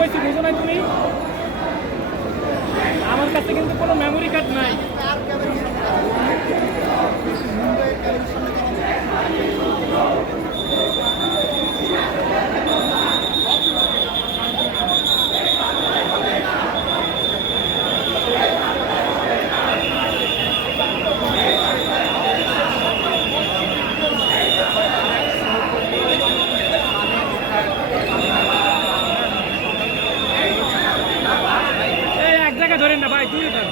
কইছি বুঝো নাই তুমি? আমার কাছে কিন্তু কোনো মেমোরি কার্ড নাই। ধরেন না ভাই দূরে ধরেন।